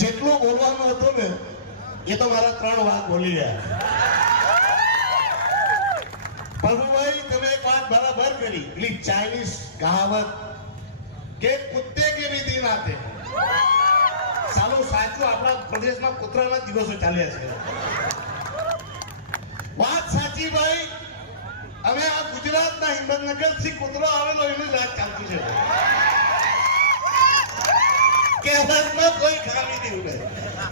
જેટલું બોલવાનું હતું ને એ તો મારા 3 વાત બોલી ગયા. પ્રભુભાઈ તમે એક વાત બરાબર કરી, પેલી ચાઇનીઝ કહાવત કે કુત્તે કે ભી દિન આતે. સાલું સાચું આપણા પ્રદેશમાં કૂતરાના દિવસો ચાલ્યા છે. વાત સાચી ભાઈ. અમે આ ગુજરાતના હિંમતનગર થી કૂતરો આવેલો એની વાત ચાલતી છે. કહેવતમાં કોઈ ખામી नहीं है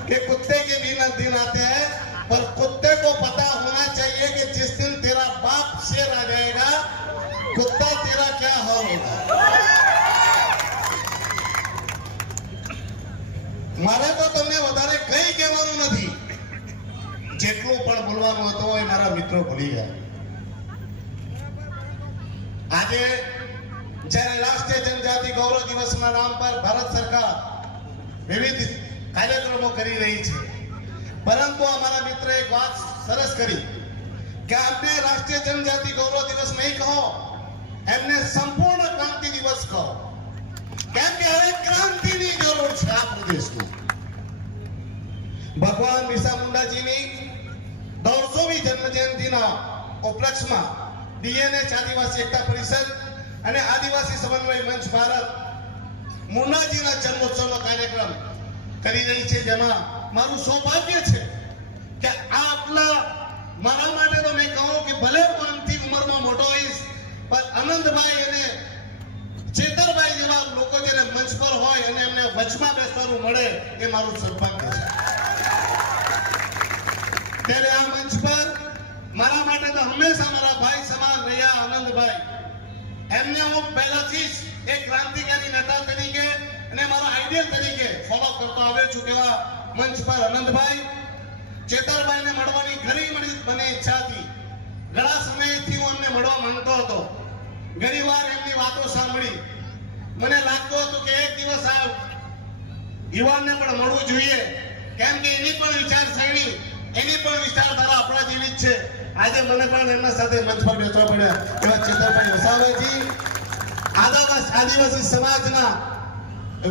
कि कुत्ते के भी ना दिन आते हैं, पर कुत्ते को पता होना चाहिए कि जिस दिन तेरा बाप शेर आ जाएगा कुत्ता तेरा क्या हाल होगा. મારે તો તમને વધારે કઈ કહેવાનું નથી. જેટલું પણ બોલવાનું હતું એ મારા મિત્રો ભૂલી ગયા. આજે જ્યારે રાષ્ટ્રીય જનજાતિ ગૌરવ દિવસના નામ પર ભારત સરકાર વિવિધ કાર્યક્રમો કરી રહી છે, પરંતુ અમારા મિત્રએ એક વાત સરસ કરી કે આપણે રાષ્ટ્રીય જનજાતિ ગૌરવ દિવસ નહીં કહો, એમને સંપૂર્ણ ક્રાંતિ દિવસ કહો. કેમ કે હવે ક્રાંતિની જરૂર છે આ પ્રદેશમાં. ભગવાન બિરસા મુંડાજીની 150મી જન્મ જયંતિના ઉપલક્ષમાં ડીએનએચ આદિવાસી એકતા પરિષદ અને આદિવાસી સમન્વય મંચ ભારત મુન્નાજીના જન્મોત્સવનો કાર્યક્રમ કરી રહી છે, જેમાં મારું સૌભાગ્ય છે કે આટલા મારા માટે તો મેં કહું કે ભલે કોણથી ઉંમરમાં મોટો હોઈશ, પણ આનંદભાઈ અને ચેતરભાઈ જેવા લોકો જેને મંચ પર હોય અને એમને વચમાં બેસવાનું મળે એ મારું સૌભાગ્ય છે. ત્યારે આ મંચ પર મારા માટે તો હંમેશા મારા ભાઈ સમાન રહ્યા આનંદભાઈ. એમને હું પહેલાથી જ એક ક્રાંતિકારી નેતા તરીકે અને મારા આઈડિયલ તરીકે ફોલો કરતો આવ્યો છું. તેવા મંચ પર આનંદભાઈ, ચેતરભાઈને મળવાની ઘણી મને ઈચ્છા હતી. ઘણા સમયથી હું એમને મળવા માંગતો હતો. ઘણીવાર એમની વાતો સાંભળી મને લાગતું હતું કે એક દિવસ આ યુવાનને પણ મળવું જોઈએ, કેમ કે એની પણ વિચારસરણી, એની પણ વિચારધારા આપણા જેવી જ છે. આજે મને પણ એમના સાથે મંચ પર બેસવા પડ્યા. એવા ચેતરભાઈ વસાવેજી આદિવાસી સમાજના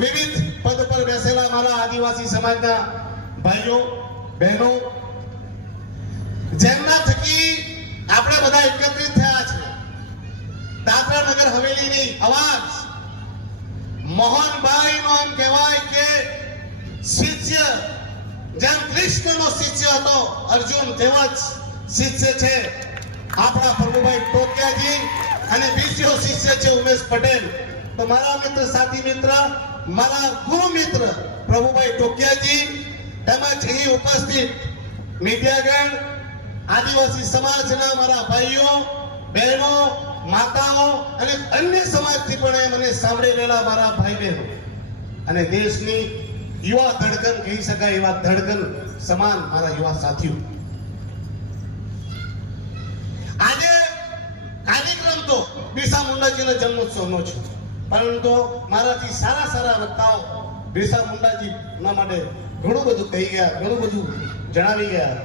વિવિધ પદ પર બેસેલા મારા આદિવાસી સમાજના ભાઈઓ બહેનો, જેમના થકી આપણે બધા એકત્રિત થયા છે. દાદરા નગર હવેલીની અવાજ મોહનભાઈ નો એમ કહેવાય કે શિષ્ય, જેમ કૃષ્ણનો શિષ્ય હતો અર્જુન, તેવા જ શિષ્ય છે આપણા પ્રભુભાઈ ટોકિયાજી અને બીજો શિષ્ય છે ઉમેશ પટેલ. તો મારા મિત્ર, સાથી મિત્ર, મારા ગુરુ મિત્ર પ્રભુભાઈ ટોકિયાજી તેમજ અહીં ઉપસ્થિત મીડિયાગણ, આદિવાસી સમાજના મારા ભાઈઓ બહેનો, માતાઓ અને અન્ય સમાજથી પણ મને સાંભળી રહેલા મારા ભાઈ બહેનો અને દેશની યુવા ધડકન કહી શકાય એવા ધડકન સમાન મારા યુવા સાથીઓ, આજે કાર્યક્રમ તો બિરસા મુંડાજીના જન્મોત્સવનો છે, પરંતુ મારાથી સારા સારા વક્તાઓ બિરસા મુંડાજીના માટે ઘણું બધું કહી ગયા, ઘણું બધું જણાવી ગયા.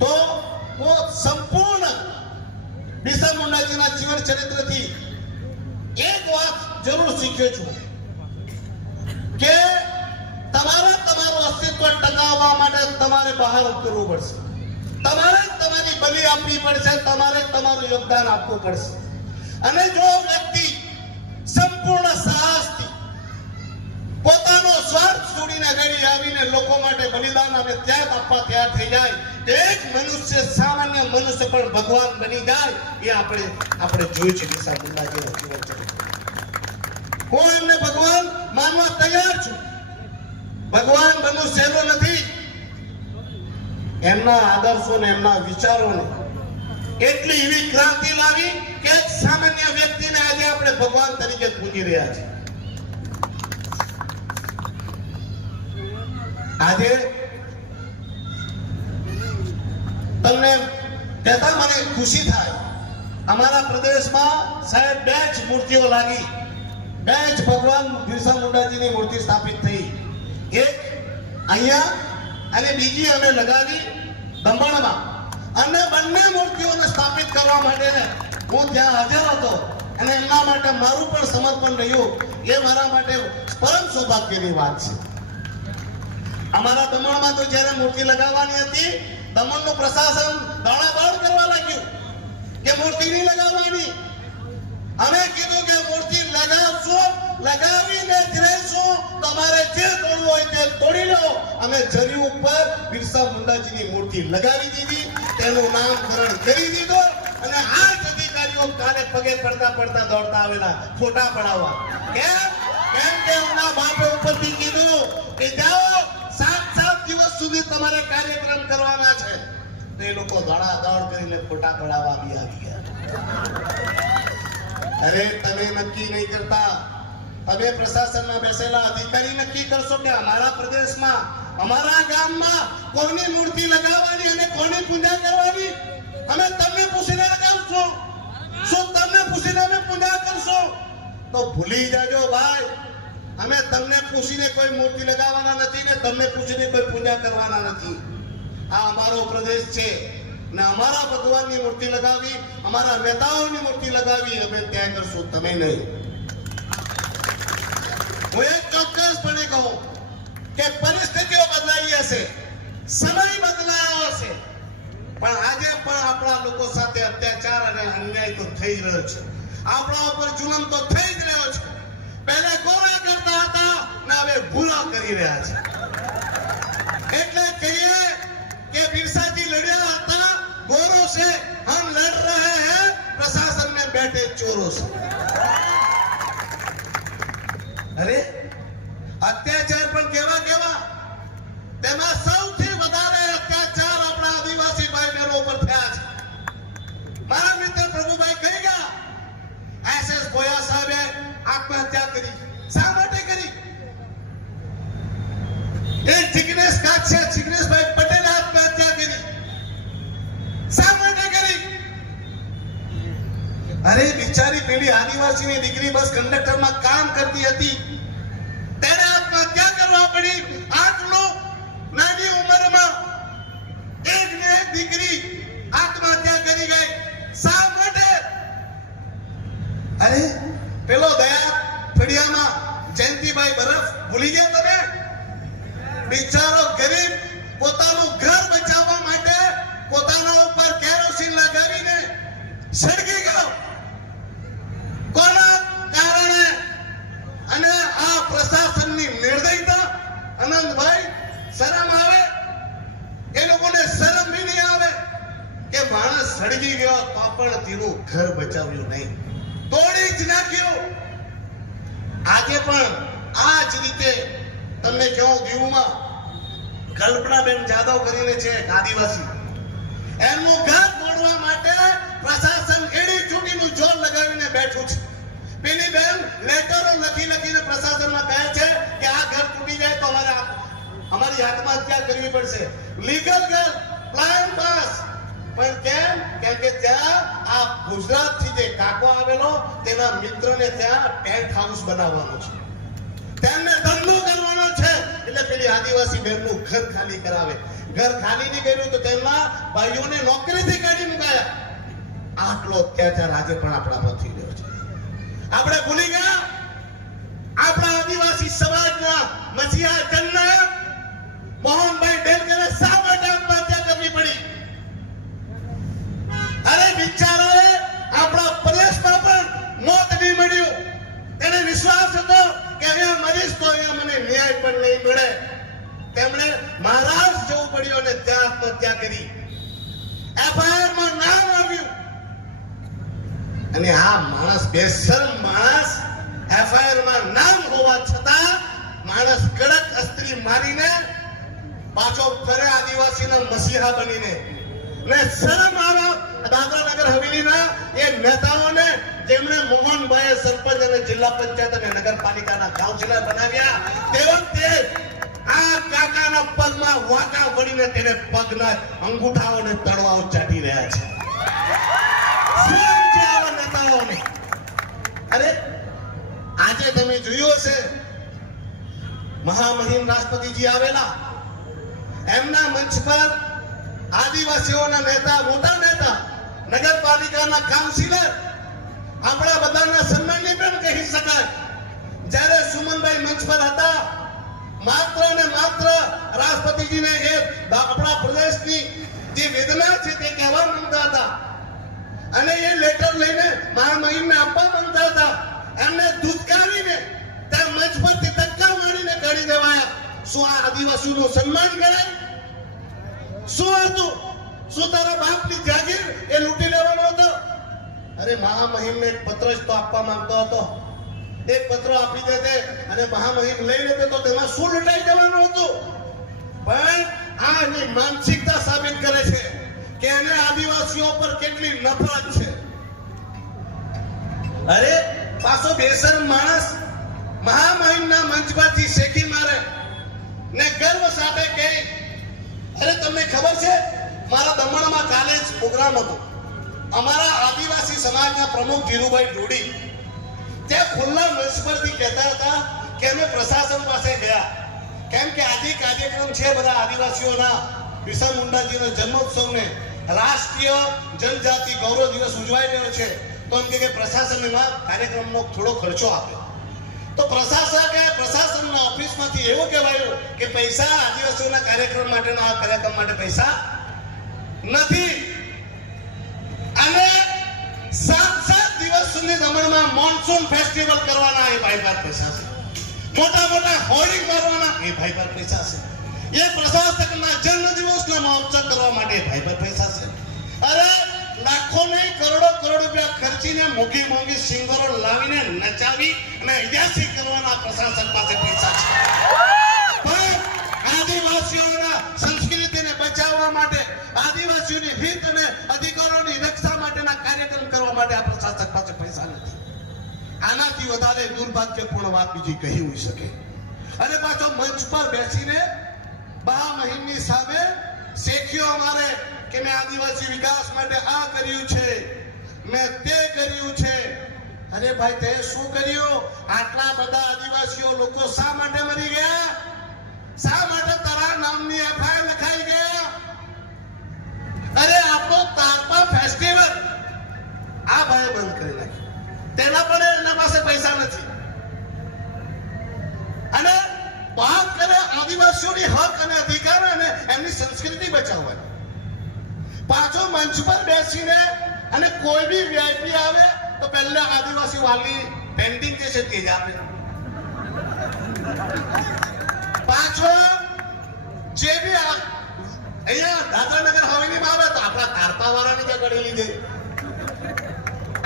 તો હું સંપૂર્ણ બિરસા મુંડાજીના જીવન ચરિત્રથી એક વાત જરૂર શીખ્યો છું કે તમારું અસ્તિત્વ ટકાવવા માટે તમારે બહાર ઉતરવું પડશે, તમારે તમારી બલિ આપવી પડશે, તમારે તમારું યોગદાન આપવું પડશે. અને જો વ્યક્તિ સંપૂર્ણ સાહસથી પોતાનો સ્વાર્થ છોડીને આગળ આવીને લોકો માટે બલિદાન અને ત્યાગ આપવા તૈયાર થઈ જાય, એક મનુષ્ય, સામાન્ય મનુષ્ય પણ ભગવાન બની જાય, એ આપણે જોયું છે બિરસા મુંડાજીના જીવન ચરિત્ર. હું એમને ભગવાન માનવા તૈયાર છું. ભગવાન બનવું સહેલું નથી. એમના આદર્શો ને એમના વિચારોને એટલી એવી ક્રાંતિ લાવી કે એક સામાન્ય વ્યક્તિને આજે આપણે ભગવાન તરીકે પૂજી રહ્યા છીએ. આજે તમને કહેતા મને ખુશી થાય, અમારા પ્રદેશમાં સાહેબ 2 જ મૂર્તિઓ લાગી, 2 જ ભગવાન બિરસા મુંડાજીની મૂર્તિ સ્થાપિત થઈ. એક અહીંયા અને બીજી અમે લગાવી દમણમાં. અને બંને મૂર્તિઓને સ્થાપિત કરવા માટે હું ત્યાં હાજર હતો. અને એમના માટે મારું પણ સમર્પણ રહ્યું એ મારા માટે પરમ સૌભાગ્યની વાત છે. અમારા દમણમાં તો જ્યારે મૂર્તિ લગાવવાની હતી, દમણનું પ્રશાસન દોડાદોડ કરવા લાગ્યું કે મૂર્તિ નહીં લગાવવાની. અમે કીધું કે મૂર્તિ લગાવશું, લગાવીને જ રહેશું. તમારે જે તોડવું હોય તે તોડી લો. અમે જરી ઉપર બિરસા મુંડાજીની મૂર્તિ લગાવી દીધી, તેનું નામકરણ કરી દીધું. અને આ જ અધિકારીઓ કાલે પગે પડતા પડતા દોડતા આવેલા ફોટા પડાવવા. કેમ કે એમના બાપે ઉપરથી કીધું કે જાઓ 7 દિવસ સુધી તમારે કાર્યક્રમ કરવાના છે. તો એ લોકો દોડાદોડ કરીને ફોટા પડાવવા આવી ગયા. અરે તમે નક્કી નહીં કરતા, તમે પ્રશાસનમાં બેસેલા અધિકારી નક્કી કરશો કે અમારા પ્રદેશમાં, અમારા ગામમાં કોની મૂર્તિ લગાવવાની અને કોની પૂજા કરવાની. અમે તમને પૂછીને લગાવશું. શું તમને પૂછીને અમે પૂજા કરશું? તો ભૂલી જાજો ભાઈ, અમે તમને પૂછીને કોઈ મૂર્તિ લગાવવાના નથી ને તમને પૂછીને કોઈ પૂજા કરવાના નથી. આ અમારો પ્રદેશ છે ને અમારા ભગવાનની મૂર્તિ લગાવી, અમારા નેતાઓની મૂર્તિ લગાવી અમે ત્યાં કરશું, તમે નહીં. હું એક ચોક્કસપણે કહું કે પરિસ્થિતિઓ બદલાઈ હશે, સમય બદલાયો હશે, પણ આજે પણ આપણા લોકો સાથે અત્યાચાર અને અન્યાય તો થઈ રહ્યો છે. આપણા ઉપર જુલમ તો થઈ જ રહ્યો છે. પહેલા ગોરા કરતા હતા ને હવે ભૂલા કરી રહ્યા છે. એટલે કહીએ કે બિરસાજી લડ્યા હતા ગોરો से, हम लड़ रहे हैं प्रशासन में बैठे चोरों से. અરે અત્યાચાર પણ કેવા કેવા, તેમાં સૌથી વધારે અત્યાચાર આપણા આદિવાસી ભાઈ બહેનો ઉપર થયા છે. મારા મિત્ર પ્રભુભાઈ કહી ગયા, એસએસ બોયા સાહેબે આત્મહત્યા કરી. શા માટે કરી? એક જિગ્નેશ કાછિયા, જિગ્નેશભાઈ પટેલે આત્મહત્યા કરી. શા માટે કરી? અરે બિચારી પેલી આદિવાસીની દીકરી બસ કંડક્ટરમાં કામ કરતી હતી, તેને આત્મહત્યા કરવા પડી. આટલું નાની ઉંમરમાં એક ને એક દીકરી આત્મહત્યા કરી ગઈ. શા માટે? અરે પેલો દયા ફળિયામાં જયંતિભાઈ બરફ ભૂલી ગયા તમે? બિચારો ગરીબ પોતાનું ઘર બચાવવા માટે પોતાના ઉપર કેરોસીન લગાવીને સળગી ગયો. કોના કારણે? અને આ પ્રશાસનની નિર્દયતા. આનંદભાઈ, શરમ આવે? એ લોકોને શરમ બી નહીં આવે કે માણસ સળગી ગયો તો પણ તેનું ઘર બચાવ્યું નહીં, તોડી જ નાખ્યું. આજે પણ આ જ રીતે તમને કહું, દીવમાં કલ્પનાબેન જાદવ કરીને છે આદિવાસી, એમનું ઘર તોડવા માટે પ્રશાસન એડી ચૂંટીનું જોર લગાવીને બેઠું છે. પેલી બેન લેટરો લખીને પ્રશાસનમાં કહે છે કે આ ઘર તૂટી જાય તો અમારી આત્મહત્યા કરવી પડશે. લીગલ ઘર, પ્લાન પાસ. પણ કેમ કે ત્યાં આ ગુજરાતથી જે કાકો આવેલો તેના મિત્રને ત્યાં ટેન્ટ હાઉસ બનાવવાનો છે, તેમને ધંધો કરવાનો છે. એટલે પેલી આદિવાસી બહેનનું ઘર ખાલી કરાવે. ઘર ખાલી નહીં કર્યું તો તેમના ભાઈઓને નોકરીથી કાઢી મુકાયા. આટલો અત્યાચાર આજે પણ આપણા પર થઈ રહ્યો છે. આપણે ભૂલી ગયા આપણા આદિવાસી સમાજના મસીહા જનનાયક મોહનભાઈ ડેલકરે શા માટે આત્મહત્યા કરવી પડી? અરે બિચારાએ આપણા પ્રદેશમાં પણ મોત નહીં મળ્યું. તેને વિશ્વાસ હતો કે અહીંયા મરીશ તો અહીંયા મને ન્યાય પણ નહીં મળે. તેમણે મહારાષ્ટ્ર જવું પડ્યું અને ત્યાં આત્મહત્યા કરી. એફઆઈઆર માં નામ આવ્યું અને આ માણસ, બેશરમ માણસ, એફઆઈઆર માં નામ હોવા છતાં માણસ કડક અસ્ત્રી મારીને પાછો ફરે આદિવાસીના મસીહા બનીને. ને શરમ આવે દાદરા નગર હવેલીના એ નેતાઓને જેમણે મોહનભાઈ સરપંચ અને જિલ્લા પંચાયત અને નગરપાલિકાના કાઉન્સિલર બનાવ્યા, તે વખતે આ કાકાના પગમાં વાંકા વળીને તેને પગના અંગૂઠાઓને તળવાઓ ચાટી રહ્યા છે. શરમ છે આવા નેતાઓને. અરે આજે તમે જોયું હશે, મહામહિમ રાષ્ટ્રપતિજી આવેલા, એમના મંચ પર આદિવાસીઓના નેતા, મોટા નેતા, નગરપાલિકાના કાઉન્સિલર આપણા બધાના સન્માનની પણ કહી શકાય. જ્યારે સુમનભાઈ મંચ પર હતા, માત્ર ને માત્ર રાષ્ટ્રપતિજીને એ આપણા પ્રદેશની જે વેદના છે તે કહેવા માંગતા હતા અને એ લેટર લઈને મહામહિમને આપવા માંગતા હતા. એમને ધૂતકારીને ત્યાં મંચ પરથી ધક્કા મારીને કાઢી દેવાયા. શું આ આદિવાસીનું સન્માન ગણાય? શું હતું? શું તારા બાપની જાગીર એ લૂંટી લેવાનો હતો? અરે મહામહિમને એક પત્ર જ તો આપવા માંગતો હતો. એક પત્ર આપી દેતે અને મહામહિમ લઈ લેતે તો તેમાં શું લૂંટાઈ જવાનું હતું? પણ આ એની માનસિકતા સાબિત કરે છે કે એને આદિવાસીઓ પર કેટલી નફરત છે. અરે પાછો બેશરમ માણસ મહામહિમના મંચ પરથી શેકી મારે ને ગર્વ સાથે કહે, અરે તમને ખબર છે મારા દમણમાં કાલે જ પ્રોગ્રામ હતો. અમારા આદિવાસી સમાજના પ્રમુખ ધીરુભાઈ ઢોડી ત્યાં ખુલ્લા મંચ પરથી કહેતા હતા કે અમે પ્રશાસન પાસે ગયા, કેમ કે આજે કાર્યક્રમ છે બધા આદિવાસીઓના બિરસા મુંડાજીના જન્મોત્સવને રાષ્ટ્રીય જનજાતિ ગૌરવ દિવસ ઉજવાઈ રહ્યો છે, તો એમ કે પ્રશાસનમાં કાર્યક્રમનો થોડો ખર્ચો આપે. તો પ્રશાસનના ઓફિસમાંથી એવું કહેવાયું કે પૈસા આદિવાસીઓના કાર્યક્રમ માટેના આ કાર્યક્રમ માટે પૈસા નથી. અને 7 દિવસ સુધી દમણમાં મોન્સૂન ફેસ્ટિવલ કરવાના એ ભાઈ પાસે પૈસા છે. મોટા મોટા હોર્ડિંગ કરવાના એ ભાઈ પાસે પૈસા છે. એ પ્રશાસકના જન્મદિવસના મહોત્સવ કરવા માટે ભાઈ પાસે પૈસા છે. અરે લાખો નહીં કરોડો રૂપિયા ખર્ચીને મોંઘી સિંગરો લાવીને નચાવી અને અયાસી કરવાના પ્રશાસક પાસે પૈસા છે. પણ આદિવાસીઓના સંસ્કૃતિને બચાવવા માટે, આદિવાસીઓની હિત અને અધિકારોની રક્ષા માટેના કાર્યક્રમ કરવા માટે આ પ્રશાસક પાસે પૈસા નથી. આનાથી વધારે દુર્ભાગ્યપૂર્ણ વાત બીજી કહી હોઈ શકે. અને પાછો મંચ પર બેસીને મહામહિમની સામે શેખ્યો અમારે કે મેં આદિવાસી વિકાસ માટે આ કર્યું છે, મેં તે કર્યું છે. અરે ભાઈ તે શું કર્યું? આટલા બધા આદિવાસીઓ લોકો શા માટે મરી ગયા? શા માટે તારા નામની એફઆઈઆર લખાઈ ગયા? અરે આપણો તાપા ફેસ્ટિવલ આ ભાઈ બંધ કરી નાખ્યો. તેના પણ એના પાસે પૈસા નથી. અને વાત કરે આદિવાસીઓની હક અને અધિકાર અને એમની સંસ્કૃતિ બચાવવાની. પાછો મંચ પર બેસીને અને કોઈ બી વીઆઈપી આવે તો પહેલા આદિવાસી વાલી પેન્ટિંગ જે છે તે જ આપે. પાછો જે બી અહીંયા દાદરાનગર હવેલીમાં આવે તો આપણા તારપા વાળાને ત્યાં કરી લીધે.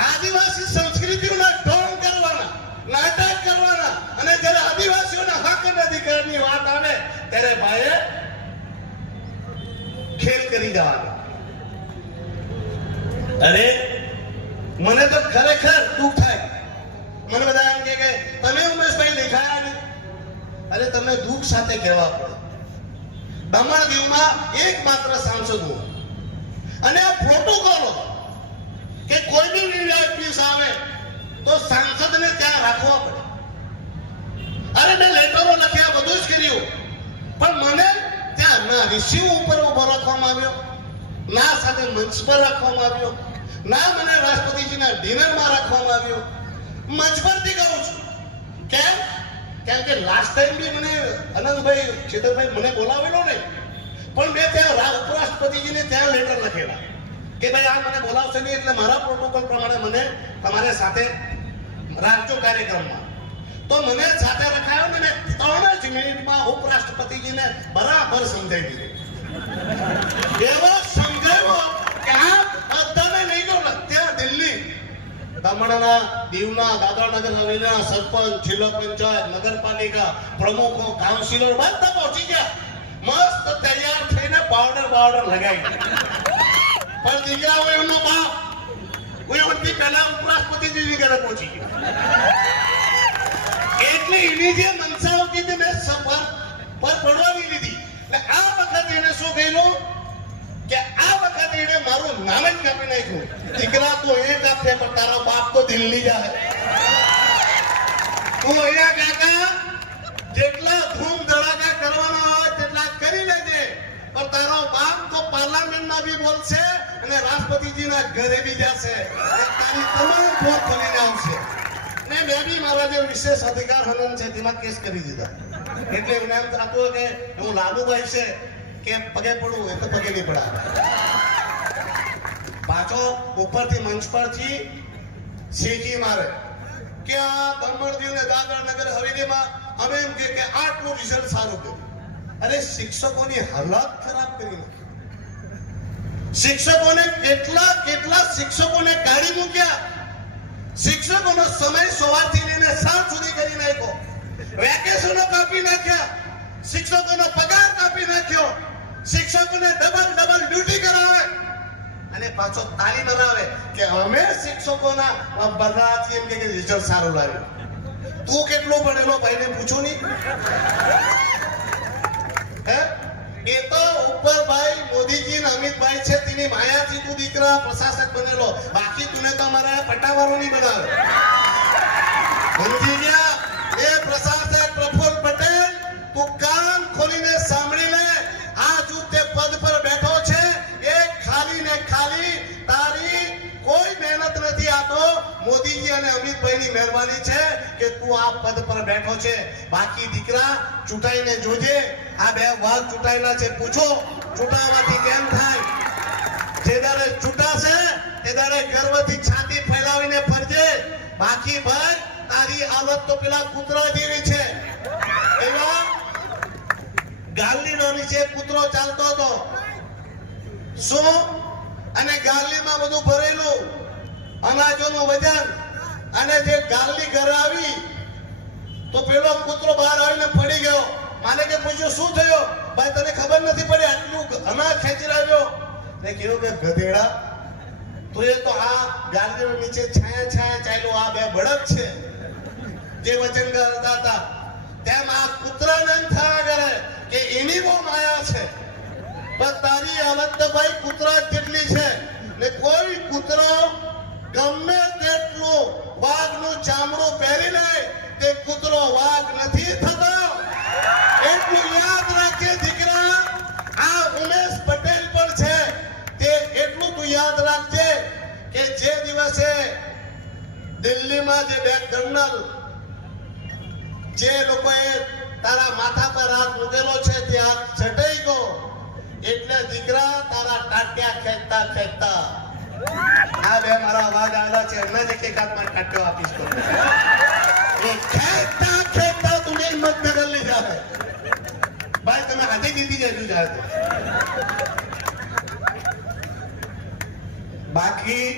આદિવાસી સંસ્કૃતિઓના ઢોંગ કરવાના, નાટક કરવાના અને જ્યારે આદિવાસીઓના હક અને અધિકારની વાત આવે ત્યારે ભાઈએ ખેલ કરી જવાના. અરે મને તો ખરેખર દુઃખ થાય. મને બધા એમ કે તમે ઉમેશભાઈ દેખાયા નહીં. અરે તમે દુઃખ સાથે કહેવા પડે. દમણ દીવમાં એકમાત્ર સાંસદ હું અને આ પ્રોટોકોલ કે કોઈ બી વીઆઈપી આવે તો સાંસદને ત્યાં રાખવા પડે. અરે મેં લેટરો લખ્યા, બધું જ કર્યું, પણ મને ત્યાં ના રિસીવ ઉપર ઉભો રાખવામાં આવ્યો, ના સાથે મંચ પર રાખવામાં આવ્યો, ના મને રાષ્ટ્રપતિજીના ડિનરમાં રાખવામાં આવ્યો. મંચ પરથી કહું છું. કેમ? કેમ કે લાસ્ટ ટાઈમ બી મને આનંદભાઈ છેતરભાઈ મને બોલાવેલો નહીં, પણ મેં ત્યાં ઉપરાષ્ટ્રપતિજીને ત્યાં લેટર લખેલા કે ભાઈ આ મને બોલાવશે નહીં એટલે મારા પ્રોટોકોલ પ્રમાણે મને તમારે સાથે રાખજો કાર્યક્રમમાં. તો મને સાથે રખાયો ને મેં 3 જ મિનિટમાં ઉપરાષ્ટ્રપતિજીને બરાબર સમજાવી દીધી. એવો સમજાવ્યો કે આ બધાને નહીં ગયો. ત્યાં દિલ્હી દમણના દીવના દાદરાનગર હવેલીના સરપંચ, જિલ્લા પંચાયત, નગરપાલિકા પ્રમુખો, કાઉન્સિલર બધા પહોંચી ગયા. મસ્ત તૈયાર થઈને પાવડર લગાવી. પણ દીકરા હોય એમનો બાપ કોઈ પહેલા ઉપરાષ્ટ્રપતિજી ઘરે પહોંચી ગયો. એટલે એની જે મનસાઓ કીધી મેં સફર પર પડવાની લીધી. એટલે આ વખતે એને શું કહ્યું કે આ વખતે એને મારું નામ જ કાપી નાખ્યું. દીકરા તું એક આપશે પણ તારો બાપ તો દિલ્હી જાય. તું અહીંયા કાકા જેટલા ધૂમ ધડાકા કરવાના હોય તેટલા કરી લેજે, પણ તારો બાપ તો પાર્લામેન્ટમાં બી બોલશે અને રાષ્ટ્રપતિજીના ઘરે બી જશે અને તારી તમામ પોત ખોલીને આવશે. ને મેં બી મારા જે વિશેષ અધિકાર હનન છે તેમાં કેસ કરી દીધા. એટલે મને એમ થતું કે હું લાલુભાઈ છે કે પગે પડું એ તો પગે નહીં પડા. પાછો ઉપરથી મંચ પરથી શેકી મારે કે આ દમણદીવ ને દાદરા નગર હવેલીમાં અમે એમ કે આટલું રિઝલ્ટ સારું કર્યું. અરે શિક્ષકોની હાલત ખરાબ કરી નાખી. શિક્ષકોને કેટલા શિક્ષકોને કાઢી મૂક્યા. શિક્ષકોનો સમય સવારથી લઈને સાંજ સુધી કરી નાખ્યો. વેકેશનો કાપી નાખ્યા. શિક્ષકોનો પગાર કાપી નાખ્યો. શિક્ષકોને ડબલ ડ્યુટી કરાવે અને પાછો તાલી બનાવે કે અમે શિક્ષકોના બદલાથી એમ કે રિઝલ્ટ સારું લાવ્યું. તું કેટલો ભણેલો ભાઈને પૂછો નહીં. એ તો ઉપર ભાઈ મોદીજી ને અમિતભાઈ છે તેની માયાથી તું દીકરા પ્રશાસક બનેલો. બાકી તુને તો અમારા પટ્ટાવાળો નહીં બનાવે. સમજી ગયા? એ પ્રશાસક પ્રફુલ્લ પટેલ તું કાન ખોલીને સાંભળી લે. આ જૂથ તે પદ પર બેઠો છે એ ખાલી ને ખાલી તારી કોઈ મહેનત નથી. આ તો મોદીજી અને અમિતભાઈની મહેરબાની છે કે તું આ પદ પર બેઠો છે. બાકી દીકરા ચૂંટાઈને જોજે. આ બે વાઘ ચૂંટાયેલા છે. પૂછો ચૂંટાવાથી કેમ થાય. જે દાડે ચૂંટાશે તે દાડે ગર્વથી છાતી ફેલાવીને ફરજે. બાકી ભાઈ તારી હાલત તો પેલા કૂતરા જેવી છે. એવા ગાલીનો નીચે કૂતરો ચાલતો હતો. શું? અને ગાલીમાં બધું ભરેલું અનાજોનું વજન. અને જે ગાલી ઘરે આવી તો પેલો કૂતરો બહાર આવીને પડી ગયો. માલિકે પૂછ્યું શું થયું? ભાઈ તને ખબર નથી પડી આટલું અનાજ ખેંચી લાવ્યો. ને કીધું કે ગધેડા તો એ તો આ ગાલીનો નીચે છાયા ચાલ્યો. આ બે બળદ છે જે વજન કરતા હતા. તેમ આ કૂતરાને એમ થયા કરે કે એની બહુ માયા છે. પણ તારી હાલત તો ભાઈ કૂતરા જેટલી છે. ને કોઈ કૂતરો ગમે તેટલું વાઘનું ચામડું પહેરી લે તે કૂતરો વાઘ નથી થતો. એટલું યાદ રાખજે દીકરા. આ ઉમેશ પટેલ પણ છે તે એટલું તું યાદ રાખજે કે જે દિવસે દિલ્હીમાં જે બે કર્નલ જે લોકોએ તારા માથા પર હાથ મૂકેલો છે તે હાથ છટાઈ ગયો. એટલે દીકરા તારા ટાટિયા ખેંચતા આ બે મારા અવાજ આવ્યા છે. એમને જ એક હાથમાં ટાટિયો આપીશ તો એ ખેંચતા તુને હિંમત ન કરી જાય. ભાઈ તમે હાથે જીતી જજો જાય. બાકી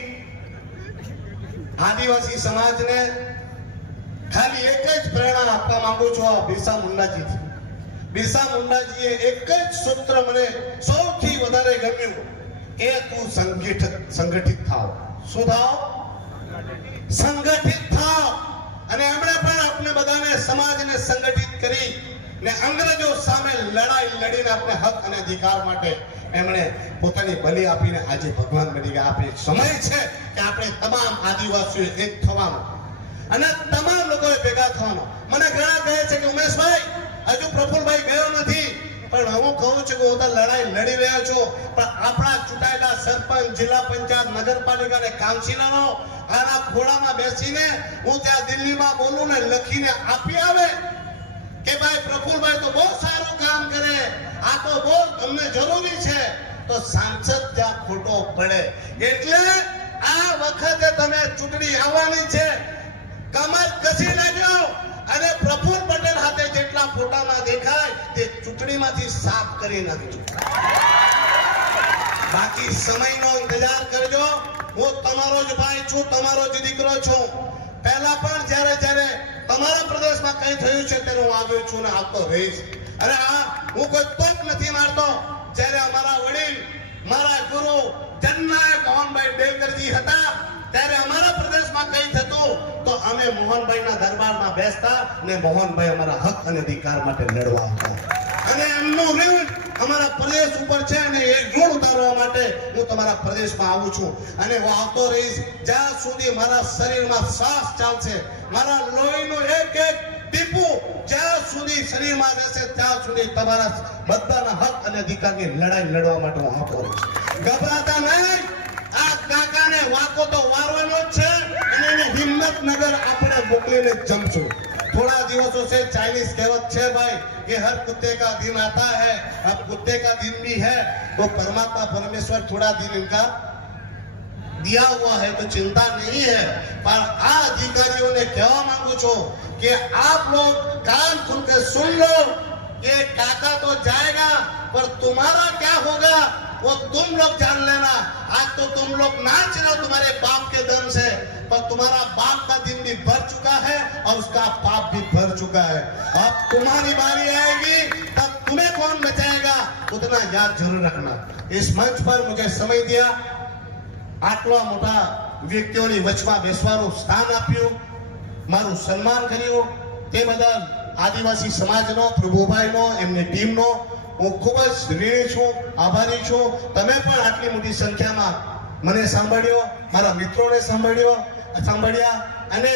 આદિવાસી સમાજને ખાલી એક જ પ્રેરણા આપવા માંગુ છું બિરસા મુંડાજીથી. બિરસા મુંડાજીએ એક જ સૂત્ર મને સૌથી વધારે ગમ્યું કે તું સંગઠિત થાવ. શું થાવ? સંગઠિત થાવ. અને એમણે પણ આપણે બધાને સમાજને સંગઠિત કરી ને અંગ્રેજો સામે લડાઈ લડીને આપણે હક અને અધિકાર માટે એમણે પોતાની બલિ આપીને આજે ભગવાન બની ગયા. આપણે સમય છે કે આપણે તમામ આદિવાસીઓ એક થવાનું અને તમામ લોકોએ ભેગા થવાનું. મને ઘણા કહે છે કે ઉમેશભાઈ હજુ પ્રફુલ્લભાઈ ગયો નથી. પણ હું કહું છું કે હું તો લડાઈ લડી રહ્યો છું. પણ આપણા ચૂંટાયેલા સરપંચ, જિલ્લા પંચાયત, નગરપાલિકા અને કાઉન્સિલરો આના ખોળામાં બેસીને હું ત્યાં દિલ્હીમાં બોલું ને લખીને આપી આવે કે ભાઈ પ્રફુલ્લભાઈ તો બહુ સારું કામ કરે, આ તો બહુ અમને જરૂરી છે, તો સાંસદ ત્યાં ખોટો પડે. એટલે આ વખતે તમે ચૂંટણી આવવાની છે. કમર કસી લેજો અને પ્રફુલ્લ પટેલ હાથે જેટલા ફોટામાં દેખાય તે ચૂંટણીમાંથી સાફ કરી નાખજો. બાકી સમયનો ઇંતજાર કરજો. હું તમારો જ ભાઈ છું, તમારો જ દીકરો છું. પહેલા પણ જ્યારે તમારા પ્રદેશમાં કંઈ થયું છે તેનું હું આવ્યો છું ને આવતો રહીશ. અને હું કોઈ તોપ નથી મારતો. જ્યારે અમારા વડીલ, મારા ગુરુ જનનાયક મોહનભાઈ દેવકરજી હતા ત્યારે અમારા પ્રદેશમાં કંઈ થતું તો અમે મોહનભાઈના દરબારમાં બેસતા ને મોહનભાઈ અમારા હક અને અધિકાર માટે લડવા હતા. અને એમનું ઋણ અમારા પ્રદેશ ઉપર છે અને એ ઋણ ઉતારવા માટે હું તમારા પ્રદેશમાં આવું છું અને હું આવતો રહીશ જ્યાં સુધી મારા શરીરમાં શ્વાસ ચાલશે. મારા લોહીનું એક એક ટીપું જ્યાં સુધી શરીરમાં રહેશે ત્યાં સુધી તમારા બધાના હક અને અધિકારની લડાઈ લડવા માટે હું આપો છું. ગભરાતા નહીં. આ કાકાને વાકો તો વારવાનો જ છે અને એને હિંમતનગર આપણે મોકલીને જમશું. थोड़ा दिवसों से चाइनीज कहावत है भाई कि हर कुत्ते का दिन आता है, अब कुत्ते का दिन भी है तो परमात्मा परमेश्वर थोड़ा दिन इनका दिया हुआ है तो चिंता नहीं है. पर आ अधिकारियों ने कहवा मांगू छो कि आप लोग कान खुल के सुन लो. ये काका तो जाएगा पर तुम्हारा क्या होगा वो तुम लोग जान लेना. आज तो तुम लोग नाच रहे हो तुम्हारे बाप के दम से, पर तुम्हारा बाप का दिन भी भर चुका है और उसका पाप भी भर चुका है. अब तुम्हारी बारी आएगी तब तुम्हें कौन बचाएगा उतना याद जरूर रखना. इस मंच पर मुझे समय दिया, આટલા મોટા વ્યક્તિઓની વચમાં બેસવાનું સ્થાન આપ્યું, મારું સન્માન કર્યું, તે બદલ આદિવાસી સમાજનો, પ્રભુભાઈનો, એમની ટીમનો હું ખૂબ જ ઋણી છું, આભારી છું. તમે પણ આટલી મોટી સંખ્યામાં મને સાંભળ્યો, મારા મિત્રોને સાંભળ્યા અને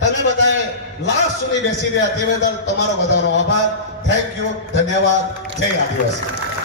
તમે બધાએ લાસ્ટ સુધી બેસી રહ્યા તે બદલ તમારો બધાનો આભાર. થેન્ક યુ, ધન્યવાદ. જય આદિવાસી.